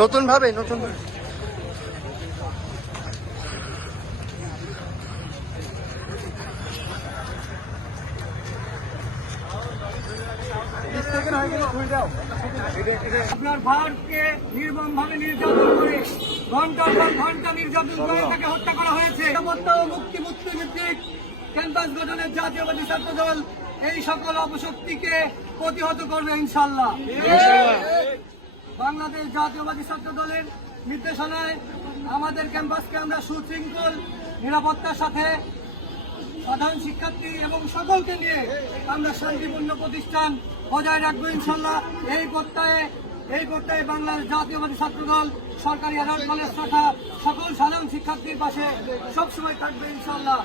নতুন ভাবে আপনার ভারতকে নির্মম ভাবে নির্যাতন করে ঘন্টার পর ঘন্টা নির্যাতন করে তাকে হত্যা করা হয়েছে। মুক্তিভিত্তিক ক্যাম্পাস গঠনের জাতীয়বাদী ছাত্র দল এই সকল অপশক্তিকে প্রতিহত করবে ইনশাআল্লাহ। বাংলাদেশ জাতীয়বাদী ছাত্র দলের নির্দেশনায় আমাদের ক্যাম্পাসকে আমরা সুশৃঙ্খল নিরাপত্তার সাথে সাধারণ শিক্ষার্থী এবং সকলকে নিয়ে আমরা শান্তিপূর্ণ প্রতিষ্ঠান বজায় রাখবো ইনশাল্লাহ। এই প্রত্যয়ে বাংলাদেশ জাতীয়বাদী ছাত্র দল সরকারি আদালত কলেজ শাখা সকল সাধারণ শিক্ষার্থীর পাশে সবসময় থাকবে ইনশাল্লাহ।